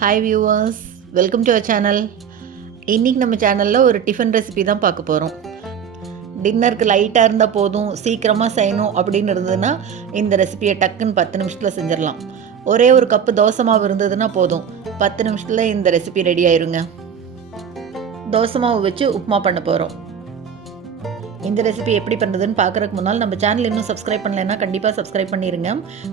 Hi viewers, welcome to our channel. இன்றைக்கி நம்ம சேனலில் ஒரு டிஃபன் ரெசிபி தான் பார்க்க போகிறோம். டின்னருக்கு லைட்டாக இருந்தால் போதும், சீக்கிரமாக செய்யணும் அப்படின்னு இருந்ததுன்னா இந்த ரெசிபியை டக்குன்னு 10 நிமிஷத்தில் செஞ்சிடலாம். ஒரே ஒரு கப்பு தோசை மாவு இருந்ததுன்னா போதும், 10 நிமிஷத்தில் இந்த ரெசிபி ரெடி ஆயிருங்க. தோசை மாவு வச்சு உப்புமா பண்ண போகிறோம். இந்த ரெசிபி எப்படி பண்ணுறதுன்னு பார்க்குறதுக்கு முன்னால் நம்ம சேனல் இன்னும் சப்ஸ்கிரைப் பண்ணலைன்னா கண்டிப்பாக சப்ஸ்கிரைப் பண்ணிடுங்க.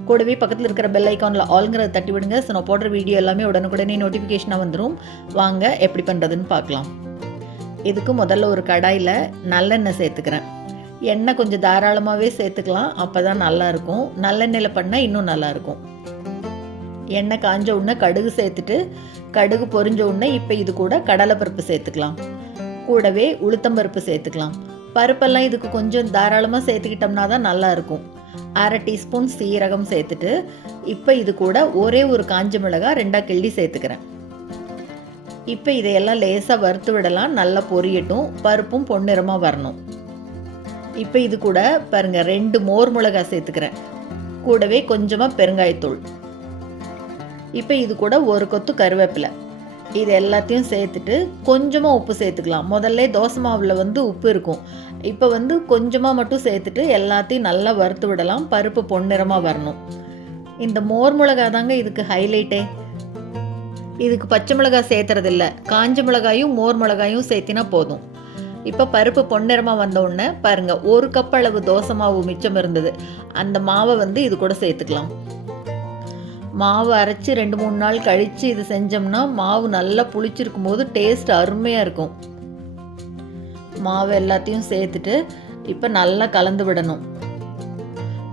கூடவே பக்கத்தில் இருக்கிற பெல் ஐக்கானில் ஆல்ங்கிறத தட்டி விடுங்க. ஸோ நான் போடுற வீடியோ எல்லாமே உடனுக்குடனே நோட்டிஃபிகேஷனாக வந்துடும். வாங்க எப்படி பண்ணுறதுன்னு பார்க்கலாம். இதுக்கு முதல்ல ஒரு கடாயில் நல்லெண்ணெய் சேர்த்துக்கிறேன். எண்ணெய் கொஞ்சம் தாராளமாகவே சேர்த்துக்கலாம், அப்போ தான் நல்லாயிருக்கும். நல்லெண்ணெயில் பண்ணால் இன்னும் நல்லாயிருக்கும். எண்ணெய் காஞ்ச உடனே கடுகு சேர்த்துட்டு, கடுகு பொரிஞ்ச உடனே இப்போ இது கூட கடலைப்பருப்பு சேர்த்துக்கலாம். கூடவே உளுத்தம்பருப்பு சேர்த்துக்கலாம். பருப்பெல்லாம் இதுக்கு கொஞ்சம் தாராளமாக சேர்த்துக்கிட்டோம்னா தான் நல்லாயிருக்கும். 1/2 டீஸ்பூன் சீரகம் சேர்த்துட்டு, இப்போ இது கூட ஒரே ஒரு காஞ்ச மிளகாய் 2 கிள்ளி சேர்த்துக்கிறேன். இப்போ இதையெல்லாம் லேசாக வறுத்து விடலாம், நல்லா பொரியட்டும். பருப்பும் பொன்னிறமாக வரணும். இப்போ இது கூட பாருங்கள் 2 மோர் மிளகாய் சேர்த்துக்கிறேன். கூடவே கொஞ்சமாக பெருங்காயத்தூள். இப்போ இது கூட ஒரு கொத்து கருவேப்பிலை. இது எல்லாத்தையும் சேர்த்துட்டு கொஞ்சமாக உப்பு சேர்த்துக்கலாம். முதல்ல தோசை மாவில் உப்பு இருக்கும். இப்போ கொஞ்சமாக மட்டும் சேர்த்துட்டு எல்லாத்தையும் நல்லா வறுத்து விடலாம். பருப்பு பொன்னிறமாக வரணும். இந்த மோர் மிளகாய் தாங்க இதுக்கு ஹைலைட்டே. இதுக்கு பச்சை மிளகாய் சேர்த்துறதில்ல, காஞ்ச மிளகாயும் மோர் மிளகாயும் சேர்த்தினா போதும். இப்போ பருப்பு பொன்னிறமாக வந்த உடனே பாருங்கள், 1 கப் அளவு தோசை மாவு மிச்சம் இருந்தது. அந்த மாவை இது கூட சேர்த்துக்கலாம். மாவு அரைச்சி 2-3 நாள் கழித்து இது செஞ்சோம்னா மாவு நல்லா புளிச்சிருக்கும் போது டேஸ்ட் அருமையாக இருக்கும். மாவு எல்லாத்தையும் சேர்த்துட்டு இப்போ நல்லா கலந்து விடணும்.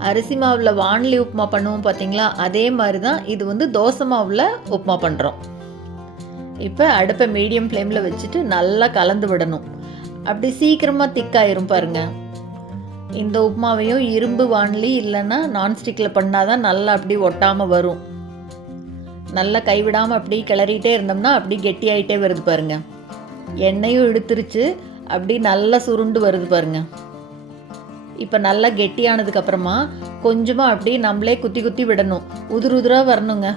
அரிசி மாவில் வாணலி உப்புமா பண்ணுவோம் பார்த்தீங்களா, அதே மாதிரி தான் இது தோசை மாவில் உப்புமா பண்ணுறோம். இப்போ அடுப்பை மீடியம் ஃப்ளேமில் வச்சுட்டு நல்லா கலந்து விடணும். அப்படி சீக்கிரமாக திக்காயிரும் பாருங்கள். இந்த உப்புமாவையும் இரும்பு வாணலி இல்லைன்னா நான்ஸ்டிக்கில் பண்ணால் தான் நல்லா அப்படி ஒட்டாமல் வரும். நல்லா கைவிடாமல் அப்படி கிளறிட்டே இருந்தோம்னா அப்படி கெட்டியாயிட்டே வருது பாருங்க. எண்ணெயும் இழுத்துருச்சு, அப்படி நல்லா சுருண்டு வருது பாருங்க. இப்போ நல்லா கெட்டியானதுக்கப்புறமா கொஞ்சமாக அப்படி நம்மளே குத்தி குத்தி விடணும். உதிராக வரணுங்க.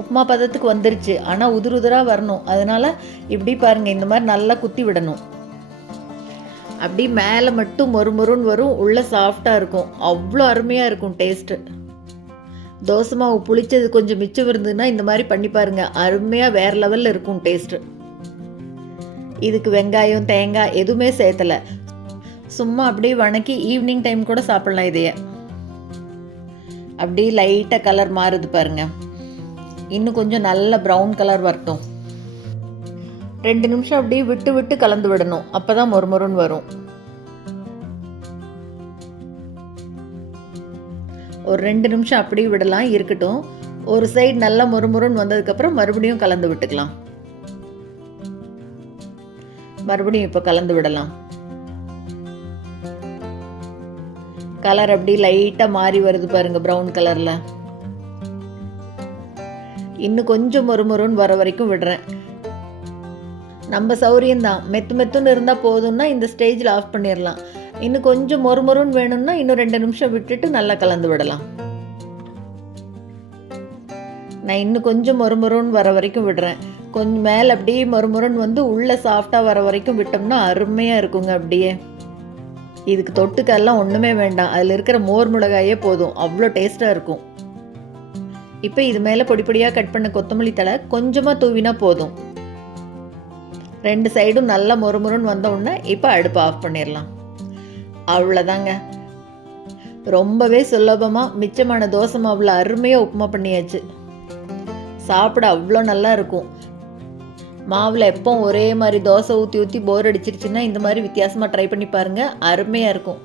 உப்புமா பதத்துக்கு வந்துருச்சு, ஆனால் உதிராக வரணும். அதனால் இப்படி பாருங்கள், இந்த மாதிரி நல்லா குத்தி விடணும். அப்படி மேலே மட்டும் மொறுமொறுன்னு வரும், உள்ளே சாஃப்டாக இருக்கும். அவ்வளோ அருமையாக இருக்கும் டேஸ்ட்டு. தோசை மாவு புளிச்சது கொஞ்சம் மிச்சம் இருந்ததுன்னா இந்த மாதிரி பண்ணி பாருங்கள், அருமையாக வேறு லெவலில் இருக்கும் டேஸ்ட்டு. இதுக்கு வெங்காயம் தேங்காய் எதுவுமே சேர்த்தலை, சும்மா அப்படியே வணக்கி ஈவினிங் டைம் கூட சாப்பிட்லாம். இதையே அப்படியே லைட்டாக கலர் மாறுது பாருங்கள். இன்னும் கொஞ்சம் நல்ல ப்ரௌன் கலர் வரட்டும். 2 நிமிஷம் அப்படியே விட்டு விட்டு கலந்து விடணும், அப்போ தான் மொறுமொறுன்னு வரும். ஒரு 2 நிமிஷம் அப்படியே விடலாம், இருக்கட்டும். ஒரு சைடு நல்லா மொறுமொறுன்னு வந்ததுக்கப்புறம் மறுபடியும் கலந்து விட்டுக்கலாம். மறுபடியும் இப்போ கலந்து விடலாம். கலர் அப்படி லைட்டாக மாறி வருது பாருங்க, ப்ரௌன் கலரில். இன்னும் கொஞ்சம் மொறுமொறுன்னு வர வரைக்கும் விடுறேன். நம்ம சௌரியம்தான், மெத்துன்னு இருந்தால் போதும்னா இந்த ஸ்டேஜில் ஆஃப் பண்ணிடலாம். இன்னும் கொஞ்சம் மொறுமொறுன்னு வேணும்னா இன்னும் 2 நிமிஷம் விட்டுட்டு நல்லா கலந்து விடலாம். நான் இன்னும் கொஞ்சம் மொறுமொறுன்னு வர வரைக்கும் விடுறேன். கொஞ்சம் மேலே அப்படியே மொறுமொறுன்னு உள்ளே சாஃப்டாக வர வரைக்கும் விட்டோம்னா அருமையாக இருக்குங்க. அப்படியே இதுக்கு தொட்டுக்கெல்லாம் ஒன்றுமே வேண்டாம், அதில் இருக்கிற மோர் மிளகாயே போதும், அவ்வளோ டேஸ்ட்டாக இருக்கும். இப்போ இது மேலே பொடி பொடியாக கட் பண்ண கொத்தமல்லி தழை கொஞ்சமாக தூவினா போதும். 2 சைடும் நல்லா மொறுமொறுன்னு வந்த உடனே இப்போ அடுப்பை ஆஃப் பண்ணிடலாம். அவ்வளோதாங்க, ரொம்பவே சுலபமாக மிச்சமான தோசை மாவில் அருமையாக உப்புமா பண்ணியாச்சு. சாப்பிட அவ்வளோ நல்லா இருக்கும். மாவில் எப்போ ஒரே மாதிரி தோசை ஊற்றி போர் அடிச்சிருச்சுன்னா இந்த மாதிரி வித்தியாசமாக ட்ரை பண்ணி பாருங்கள், அருமையாக இருக்கும்.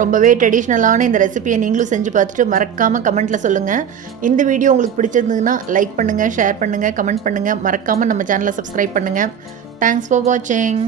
ரொம்பவே ட்ரெடிஷ்னலான இந்த ரெசிபியை நீங்களும் செஞ்சு பார்த்துட்டு மறக்காமல் கமெண்ட்டில் சொல்லுங்கள். இந்த வீடியோ உங்களுக்கு பிடிச்சிருந்ததுன்னா லைக் பண்ணுங்கள், ஷேர் பண்ணுங்கள், கமெண்ட் பண்ணுங்கள். மறக்காமல் நம்ம சேனலை சப்ஸ்கிரைப் பண்ணுங்கள். தேங்க்ஸ் ஃபார் வாட்சிங்.